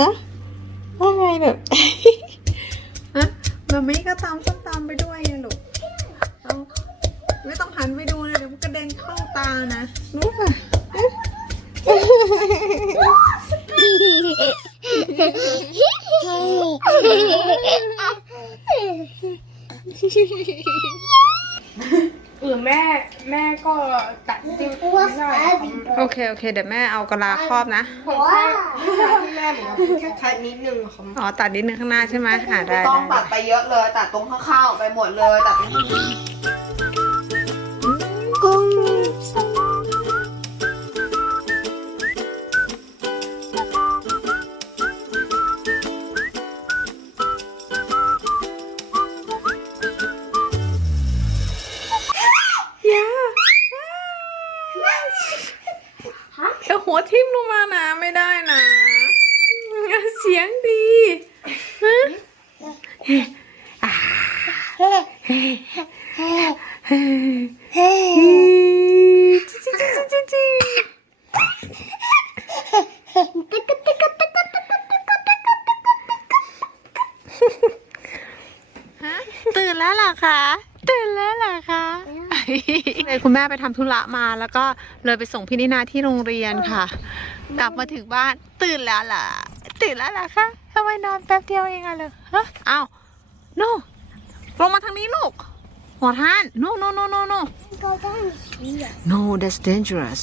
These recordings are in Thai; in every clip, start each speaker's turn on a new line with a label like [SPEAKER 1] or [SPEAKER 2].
[SPEAKER 1] ฮะว่าไงแบบฮะแบบนี้ก็ตามส้มตำไปด้วยไงลูกเอาไม่ต้องหันไปดูนะเดี๋ยวมันกระเด็นเข้าตานะรู้ป่ะ
[SPEAKER 2] เออแม่แม่ก็ตัดดิ้วไม่ได้ครับ
[SPEAKER 1] โอเคโอเค เดี๋ยวแม่เอากะลาครอบนะ
[SPEAKER 2] ผมแค่ที่แม่เหมือนกับแค่คัดนิดนึงครับ
[SPEAKER 1] อ๋อตัดนิดนึงข้างหน้าใช่ไหมอ่าได้
[SPEAKER 3] ต้อง
[SPEAKER 1] ได้
[SPEAKER 3] ตัดไปเยอะเลย ตัดตรงข้างๆไปหมดเลย ตัดตรงนี้
[SPEAKER 1] เดี๋ยวหัวทิ่มลงมานะไม่ได้นะเสียงดีฮะอ่าจิจิจิจิจิฮะตื่นแล้วเหรอคะ ตื่นแล้วเหรอคะ เลยคุณแม่ไปทำธุระมาแล้วก็เลยไปส่งพี่นินาที่โรงเรียนค่ะ กลับมาถึงบ้านตื่นแล้วล่ะ ตื่นแล้วล่ะคะทำไมนอนแป๊บเดียวเองอะเลยฮะอ้าวโนลงมาทางนี้ลูกหัวท่าน no no no no no
[SPEAKER 4] Go down here.
[SPEAKER 1] no that's dangerous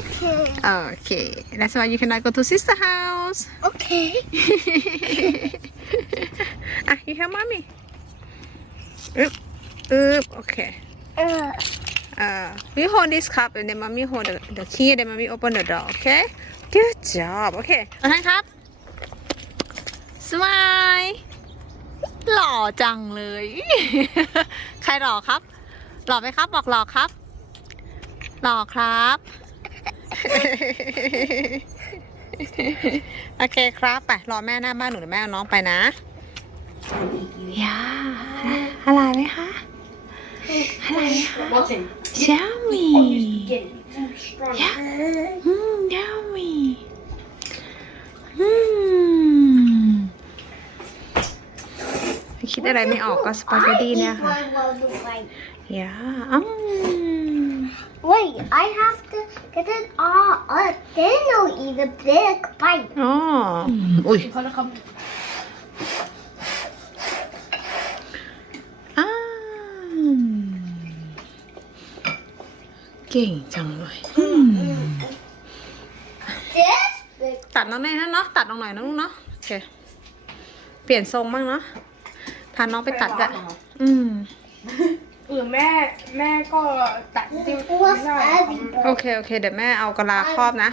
[SPEAKER 4] Okay.
[SPEAKER 1] okay that's why you cannot go to sister house
[SPEAKER 4] Okay.
[SPEAKER 1] ah you help mommy Oop, oop, okay
[SPEAKER 4] Uh,
[SPEAKER 1] uh we hold this cup and then mommy hold the, the key and then mommy open the door okay good job okay หัวท่านครับ smile หล่อจังเลย ใครหล่อครับ หล่อไหมครับ บอกหล่อครับ หล่อครับ โอเคครับ ไป รอแม่หน้าบ้านหนูเดี๋ยวแม่เอาน้องไปนะ ยาอะไรไหมคะ อะไรไหมคะ
[SPEAKER 2] wasn't
[SPEAKER 1] ยามี
[SPEAKER 2] getting too strong
[SPEAKER 1] ยาอืมยามีอืมคิดอะไรไม่ออกก็สปาเกตตี้เนี่ยค่ะ
[SPEAKER 4] I was like,
[SPEAKER 1] ยาอืม
[SPEAKER 4] wait, I have to get it all up. Then you'll eat a big bite.
[SPEAKER 1] อ๋ออุ้ย
[SPEAKER 2] เขาแล้วครับ
[SPEAKER 1] อ้าม เก่งจังเลยอืม
[SPEAKER 4] This big
[SPEAKER 1] ตัดน้องหน่อยนะเนาะตัดน้องหน่อยนะลูกเนาะโอเคเปลี่ยนทรงบ้างเนาะพาน้องไปตัดกันอืม
[SPEAKER 2] เออแม่แม่ก็ตัดดิ้วไม่
[SPEAKER 4] was
[SPEAKER 2] ได้ครับ
[SPEAKER 4] heavy.
[SPEAKER 1] โอเคโอเค เดี๋ยวแม่เอากะลาครอบนะ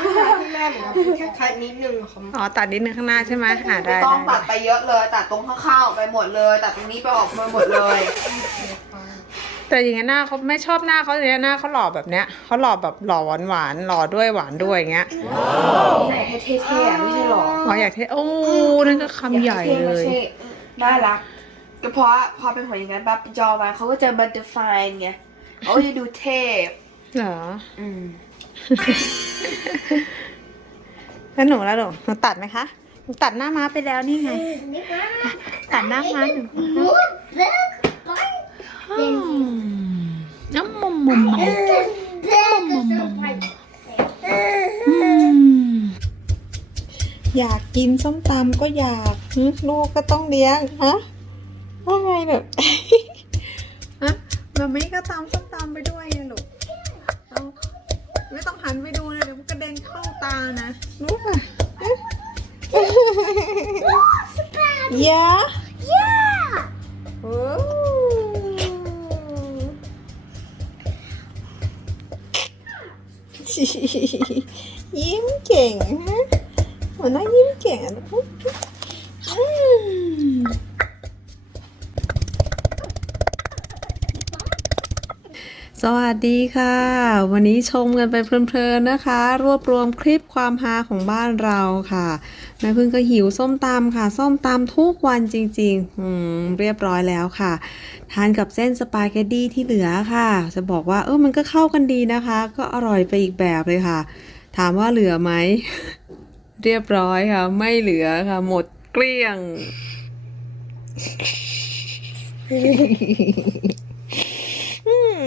[SPEAKER 2] ที่แม่เหมือนกับแค่คัดนิดนึงครับ
[SPEAKER 1] อ๋อตัดนิดนึงข้างหน้าใช่ไหมอ่าได้
[SPEAKER 3] ต้อง
[SPEAKER 1] ได้
[SPEAKER 3] ตัดไปเยอะเลย ตัดตรงข้างๆไปหมดเลย ตัดตรงนี้ไปออกไปหมดเลย
[SPEAKER 1] แต่อย่างนี้ยหน้าเขาไม่ชอบหน้าเขาเลยหน้าเขาหล่อแบบเนี้ยเขาหล่อแบบหล่อหวานหวานๆหล่อด้วยหวานด้วยอย่างเงี้ย
[SPEAKER 3] ให้เท่ๆอะไม่ใช่หรอ
[SPEAKER 1] อ๋ออยากเท่โอ้นั่นก็คำใหญ่เลย
[SPEAKER 3] น่ารักก็เพราะพอเป็นหัวอย่างนั้นปั๊บจอมาเขาก็จะมา define ไงเขาก็จะดูเท่
[SPEAKER 1] เหรอ
[SPEAKER 3] อืม
[SPEAKER 1] แล้วหนูแล้วหนูหนูตัดไหมคะหนูตัดหน้าม้าไปแล้วนี่ไง ตัดหน้าม้าหนู
[SPEAKER 4] More big bite.
[SPEAKER 1] อืม น้ำมุมมุมมุม อยากกินส้มตำก็อยากหึลูกก็ต้องเลี้ยงฮะว่าไงแบบ ฮะแบบนี้ก็ตำส้มตำไปด้วยไงลูกเอาไม่ต้องหันไปดูนะเดี๋ยวมันกระเด็นเข้าตานะรู้ป่ะยา
[SPEAKER 4] Yeah.
[SPEAKER 1] ยิ้มเก่งฮะหัวหน้ายิ้มเก่งอะลูกอืม สวัสดีค่ะ วันนี้ชมกันไปเพลินๆนะคะ รวบรวมคลิปความฮาของบ้านเราค่ะแม่พึ่งก็หิวส้มตำค่ะ ส้มตำทุกวันจริงๆอืมเรียบร้อยแล้วค่ะ ทานกับเส้นสปาเกตตี้ที่เหลือค่ะ จะบอกว่าเออมันก็เข้ากันดีนะคะ ก็อร่อยไปอีกแบบเลยค่ะ ถามว่าเหลือไหม เรียบร้อยค่ะ ไม่เหลือค่ะ หมดเกลี้ยง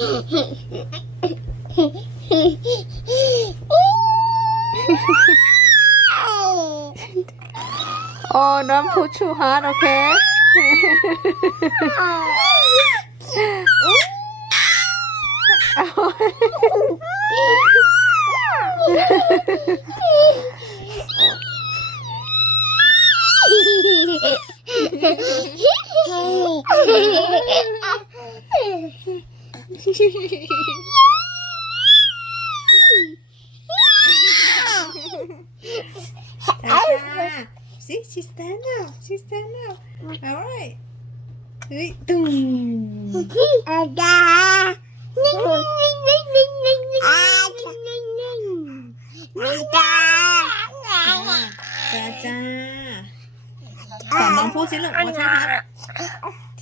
[SPEAKER 1] Oh, don't push too hard, okay? See, she stand up. She stand up. All right. Hey, boom.
[SPEAKER 4] Ada. Ning ning ning ning ning ning. Ada. Ada.
[SPEAKER 1] จ้าจ้าสอนน้องพูดสิลูกว่าใช่ครับ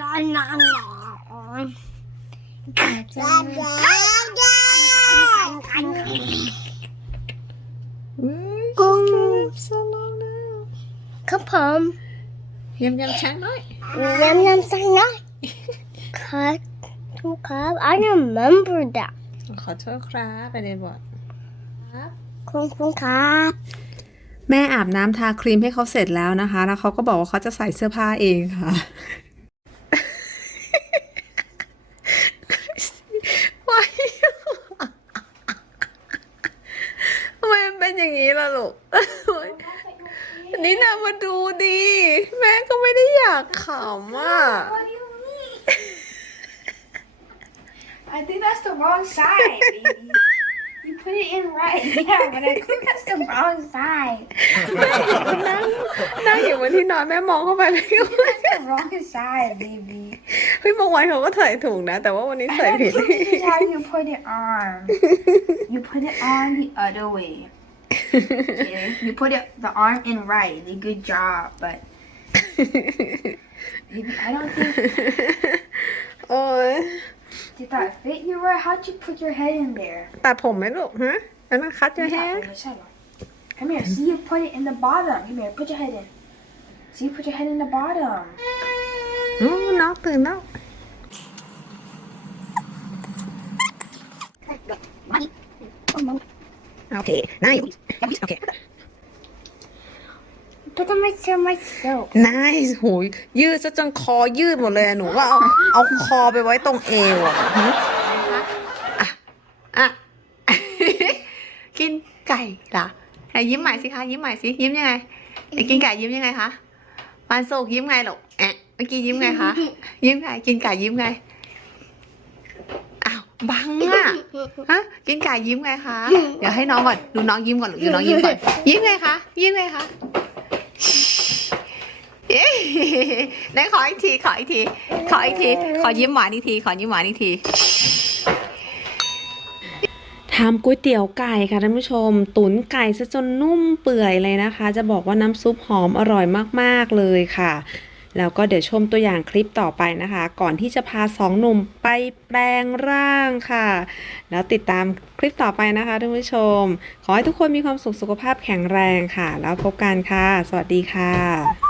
[SPEAKER 4] Ada.
[SPEAKER 1] อุ้ย
[SPEAKER 4] กุ้ง
[SPEAKER 1] so long now
[SPEAKER 4] ครับผม
[SPEAKER 1] ยำยำช้างน้อย
[SPEAKER 4] ยำยำสังนะครับครับ I remember that
[SPEAKER 1] ขอโทษครับไปเรียนบอดครับ
[SPEAKER 4] คุณคุณครับ
[SPEAKER 1] แม่อาบน้ำทาครีมให้เขาเสร็จแล้วนะคะ แล้วเขาก็บอกว่าเขาจะใส่เสื้อผ้าเองค่ะ Why ทำไมมันเป็นอย่า งนี้ล่ะลูกนี่นามาดูดิแม่ก็ไม่ได้อยากขำอะ
[SPEAKER 2] I think that's the wrong side, baby. You put it in right. Yeah, but I think that's the wrong side.
[SPEAKER 1] นั่งนั่งอยู่บนที่นอนแม่มองเข้าไปเลยก็
[SPEAKER 2] That's the wrong side, baby.
[SPEAKER 1] เฮ้ยบางวันเขาก็ใส่ถูกนะ แต่ว่าวันนี้
[SPEAKER 2] I
[SPEAKER 1] ใส่
[SPEAKER 2] don't
[SPEAKER 1] ผิด
[SPEAKER 2] think this is how you put it on. You put it on the other way. Okay? You put it the arm in right. A good job, but baby, I don't think
[SPEAKER 1] โอ้ย
[SPEAKER 2] did that fit you right. How'd you put your head in there?
[SPEAKER 1] ตัดผมไหมลูกฮะแล้วนะคัดyour hair
[SPEAKER 2] Come here. See you put it in the bottom. Come here. Put your head in. See you put your head in the bottom.
[SPEAKER 1] อือน้องตื่นแล้ว โอเคน ายโอเค
[SPEAKER 4] Put on myself myself
[SPEAKER 1] นายโหยยืดซะจนคอยืดหมดเลยอะหนูว่าเอาเอาคอไปไว้ตรงเอวอะฮะอะอะ กินไก่เหรอไหนยิ้มใหม่สิคะยิ้มใหม่สิยิ้มยังไงไหนกินไก่ยิ้มยังไงคะปานโศกยิ้มไงหรอกแอะเมื่อกี้ยิ้มไงคะยิ้มไงกินไก่ยิ้มไงอ้าวบังอะ ฮะกินไก่ยิ้มไงคะ เดี๋ยวให้น้องก่อน ดูน้องยิ้มก่อนลูกดูน้องยิ้มก่อน ยิ้มไงคะ ยิ้มไงคะเอ๊ะไหนขออีกที ขออีกที ขออีกที ขอยิ้มหวานอีกที ขอยิ้มหวานอีกทีทำก๋วยเตี๋ยวไก่ค่ะท่านผู้ชม ตุ๋นไก่ซะจนนุ่มเปื่อยเลยนะคะ จะบอกว่าน้ำซุปหอมอร่อยมากๆเลยค่ะ แล้วก็เดี๋ยวชมตัวอย่างคลิปต่อไปนะคะ ก่อนที่จะพาสองหนุ่มไปแปลงร่างค่ะ แล้วติดตามคลิปต่อไปนะคะท่านผู้ชม ขอให้ทุกคนมีความสุขสุขภาพแข็งแรงค่ะ แล้วพบกันค่ะ สวัสดีค่ะ